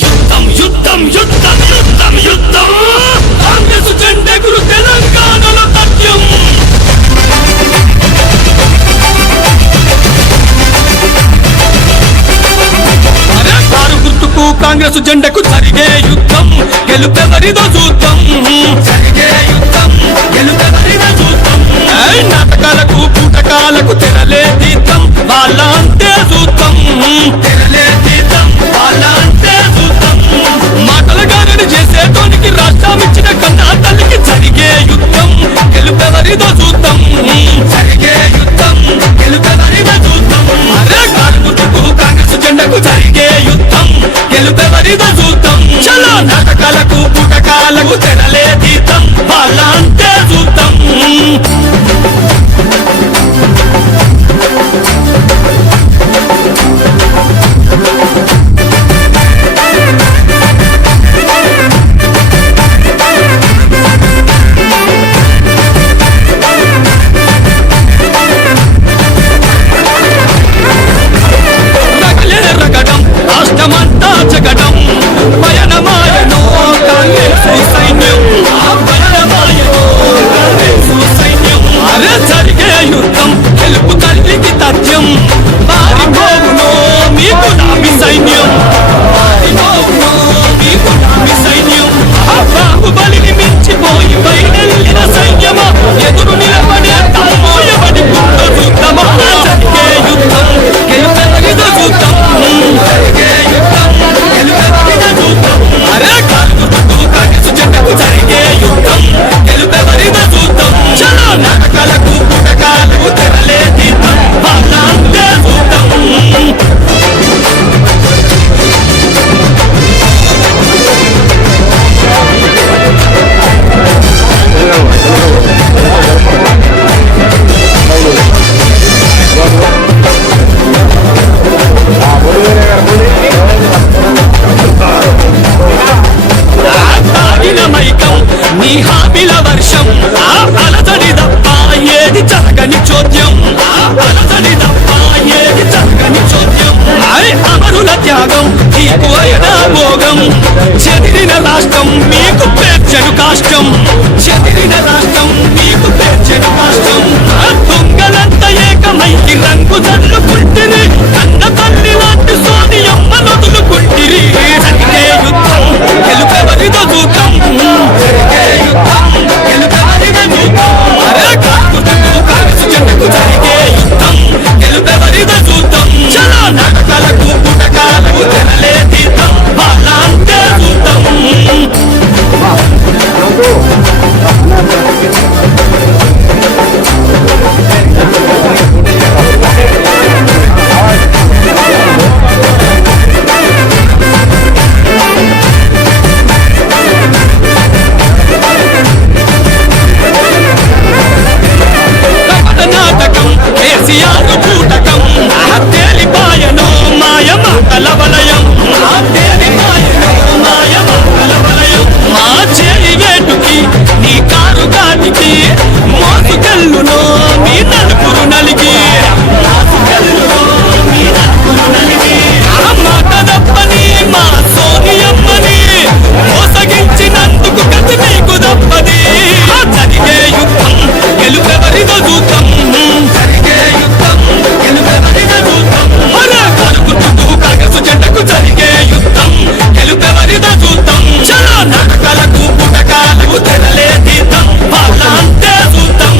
యుద్ధం యుద్ధం యుద్ధం యుద్ధం యుద్ధం కాంగ్రెస్ జెండా గురు తెలంగాణలో తథ్యం. కారు గుర్తుకు కాంగ్రెస్ జెండకు జరిగే యుద్ధం గెలుపెవరిదో చూద్దాం. జరిగే యుద్ధం గెలుపెవరిదో చూద్దాం. నాటకాలకు పూటకాలకు తెరలే తీద్దాం, వాళ్ళ అంతే చూద్దాం. తెరలే తీద్దాం, వాళ్ళ అంతే చూద్దాం. మాటల గారిని చేసేటోనికి రాష్ట్రం ఇచ్చిన కన్నా తల్లికి జరిగే యుద్ధం గెలుపెవరిదో చూద్దాం. జరిగే యుద్ధం గెలుపెవరిదో చూద్దాం. అరే కారుకు కాంగ్రెస్ జెండకు జరిగే యుద్ధం గెలుపెవరిదో చూద్దాం. చలో నాటకాలకు పుటకాలకు తెరలే తీద్దాం, వాళ్ళ అంతే చూద్దాం. రాష్ట్రమంతా జగడం పయనమాయనో కాంగ్రెస్ సైన్యం. పయనమాయనో కాంగ్రెస్ సైన్యం. అరే జరిగే యుద్ధం గెలుపు తల్లికి తథ్యం. పారిపోవునో మీకు నామి సైన్యం. పారిపోవునో మీకు నామి సైన్యం. బాహుబలిని మించిపోయి బయలుదేరిన సైన్యమా, ఎదురు నిలబడే తామోయబడి పుట్ట చూద్దామా. జరిగే యుద్ధం గెలుపెవరిదో చూద్దాం. జరిగే యుద్ధం గెలుపెవరిదో చూద్దాం. అరే కారుకు కాంగ్రెస్ జెండకు జరిగే యుద్ధం గెలుపెవరిదో చూద్దాం. చలో నాటకాలకు పుటకాలకు తెరలే తీద్దాం, వాళ్ళ అంతే చూద్దాం. నీ హామీల వర్షం అలజడి తప్ప ఏది జరగని చోద్యం. అలజడి తప్ప ఏది జరగని చోద్యం. అమరుల త్యాగం నీకు అయిన భోగం. చెదిరిన రాష్ట్రం మీకు పేర్చెను కాష్టం. చెదిరిన రాష్ట్రం మీకు పేర్చెను కాష్టం. దొంగలంతా ఏకమైకి రంగు చల్లుకుంటిరి. కన్న తల్లి లాంటి సోనియమ్మ నొదులుకుంటిరి. జరిగే యుద్ధం గెలుపెవరిదో చూద్దాం. జరిగే యుద్ధం గెలుపెవరిదో చూద్దాం. అరే కారుకు కాంగ్రెస్ జెండకు జరిగే యుద్ధం గెలుపెవరిదో చూద్దాం. చలో నాటకాలకు పుటకాలకు తెరలే తీద్దాం, వాళ్ళ అంతే చూద్దాం. నాటకం కేసీఆర్ పూటకం తేలిపాయనో మాయ మాటల వలయం. తేలిపాయనో మాయ మాటల వలయం. మా చేయి వేటుకి నీ కారు గాటికి మోసుకెళ్ళునో మీ నలుపురు నలిగి. మోసుకెళ్ళునో మీ నలుపురు నలిగి. మాట తప్పని మా సోనియమ్మని మోసగించినందుకు గతి మీకు తప్పది. జరిగే యుద్ధం గెలుపెవరిదో చూద్దాం. జరిగే యుద్ధం గెలుపెవరిదో చూద్దాం. అరే కారుకు కాంగ్రెస్ జెండకు జరిగే యుద్ధం గెలుపెవరిదో చూద్దాం. చలో నాటకాలకు పుటకాలకు తెరలే తీద్దాం, వాళ్ళ అంతే చూద్దాం.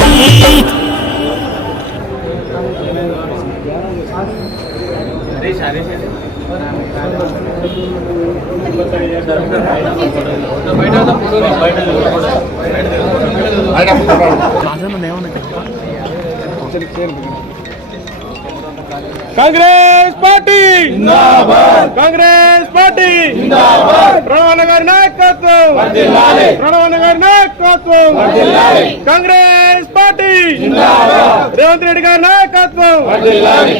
కాంగ్రెస్ పార్టీ జిందాబాద్. కాంగ్రెస్ పార్టీ జిందాబాద్. ప్రణవ్ గారి నాయకత్వం వర్ధిల్లాలి. ప్రణవ్ గారి నాయకత్వం వర్ధిల్లాలి. కాంగ్రెస్ పార్టీ జిందాబాద్. రేవంత్ రెడ్డి గారి నాయకత్వం వర్ధిల్లాలి.